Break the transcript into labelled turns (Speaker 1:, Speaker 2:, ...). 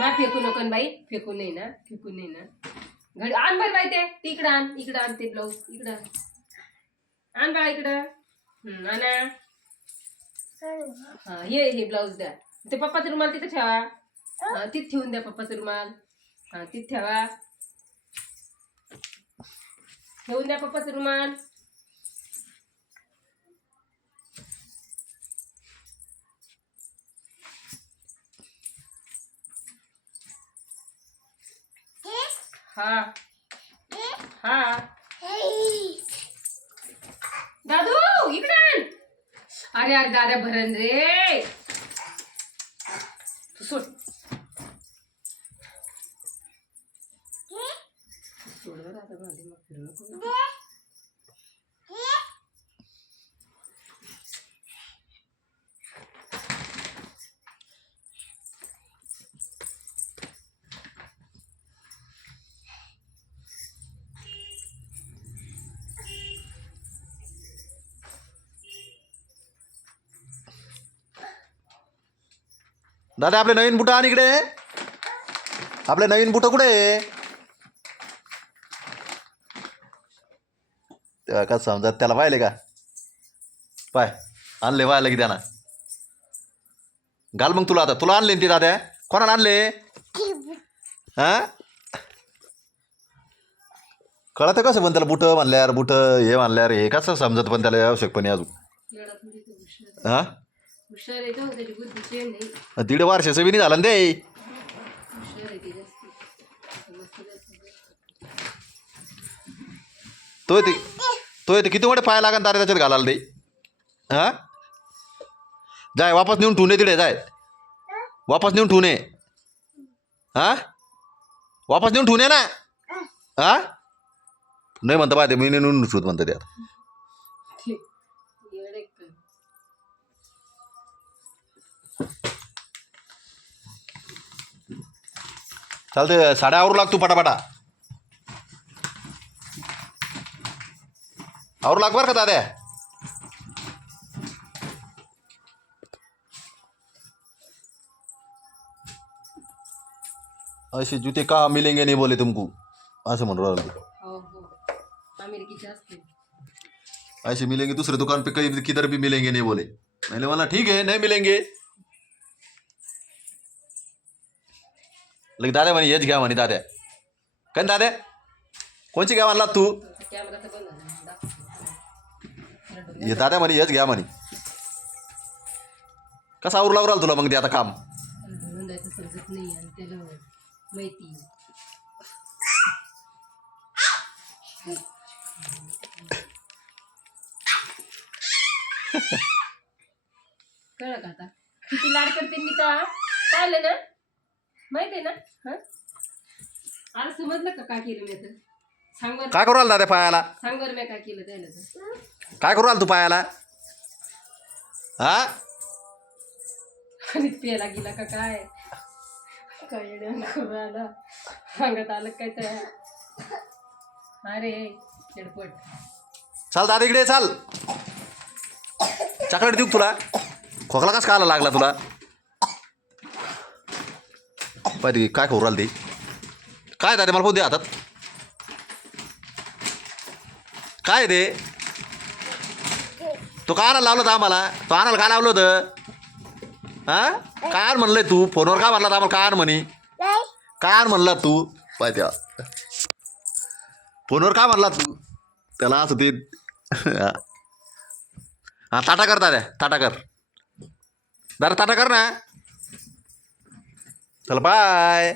Speaker 1: ना फेकू नको बाई फेकू नाही ना फेकू नाही ना. घडी आण बाई बाई ते तिकडं आण इकडं आण ते ब्लाऊज इकडं आण. बाळा बा इकडं आणा हा हे हे ब्लाऊज द्या. ते पप्पाचा रुमाल तिथे ठेवा. तिथे ठेवून द्या पप्पाचा रुमाल. हा तिथे ठेवा. ठेवून द्या पप्पाचा रुमाल. हा. हा. दादू इकडे अरे अरे दादा भरण रे. तू सोड. सोड दादा आता मग फिरू नको.
Speaker 2: दादा आपले नवीन बुटं आण इकडे. आपले नवीन बुटं कुठे? तेव्हा का समजा त्याला पाहिले का? पाय आणले पाहिले की त्यांना. घाल मग तुला आता. तुला आणले ना ते दादा? कोणाला आणले? हा? कळतं कसं पण त्याला बुटं म्हणल्यावर बुटं हे म्हणल्यावर हे कसं समजत पण त्याला
Speaker 1: आवश्यक पण अजून.
Speaker 2: हा?
Speaker 1: हुशार आहे तो त्याची बुद्धी चेन नाही.
Speaker 2: दीड वर्षाचं बी नाही झालं ना ते.
Speaker 1: हुशार आहे ती जास्त. मस्त जास्त.
Speaker 2: तो ते तो येते किती मोठे पाय लागन तारे त्याच्यात घालायला ते? हा? जाय वापस नेऊन ठेवून ये तिकडे जाय. वापस नेऊन ठेवून ये. हा? वापस नेऊन ठेवून ये ना. हा? नाही म्हणता पाहते मी नेऊन ठेवत म्हणतं ते.
Speaker 1: एवढे का?
Speaker 2: चालते साड्या आवरू लाग तू पटापटा आवरू लाग बरं का दाद्या असे जुते का मिलेंगे नाही बोले तुमको? असं म्हणून राहिलो तू.
Speaker 1: हो हो। अमेरिकेचे असते
Speaker 2: ऐसे मिलेंगे दूसरे दुकान पे कहीं किधर भी मिलेंगे नहीं बोले। मैंने बोला ठीक है नहीं मिलेंगे। लेकिन दादा म्हणे हेच घ्या म्हणे दाद्या काय ना दाद्या कोणची घ्या म्हणला तू? हे दाद्या म्हणे हेच घ्या म्हणे. कसा आवरू लागू राहिलं तुला मग ते आता काम?
Speaker 1: समजत नाही आणि त्याला माहिती कळलं का आता? किती लाड करते मी तर पाहिलं ना? माहिती आहे ना? हा? आता समजलं का काय केलं मी आता? सांग बरं.
Speaker 2: काय करू राहिला दाद्या पायाला?
Speaker 1: सांग बरं मी काय केलं त्याला तर.
Speaker 2: काय करू राहिला तू पायाला? हा?
Speaker 1: आणि प्यायला गेला का काय? काय आलं सांगत आलं काय तर अरे चिडपट.
Speaker 2: चाल दादा इकडे चाल. चॉकलेट देऊ का तुला? खोकला कसा खायला लागला तुला? पाहिजे काय करू राहिली ते? काय दादा मला फोन दे हातात. काय ते? तो काय आणायला लावलं होतं आम्हाला? तो आणायला काय लावलं होतं? हा? काय म्हणलंय तू? फोनवर काय म्हणला आम्हाला? काय आण म्हणे? काय आण म्हणला तू? पाहिजे फोनवर काय म्हणला तू? त्याला असं ते हा. ताटा कर दाद्या ताटा कर. दादा ताटा कर ना. चल बाय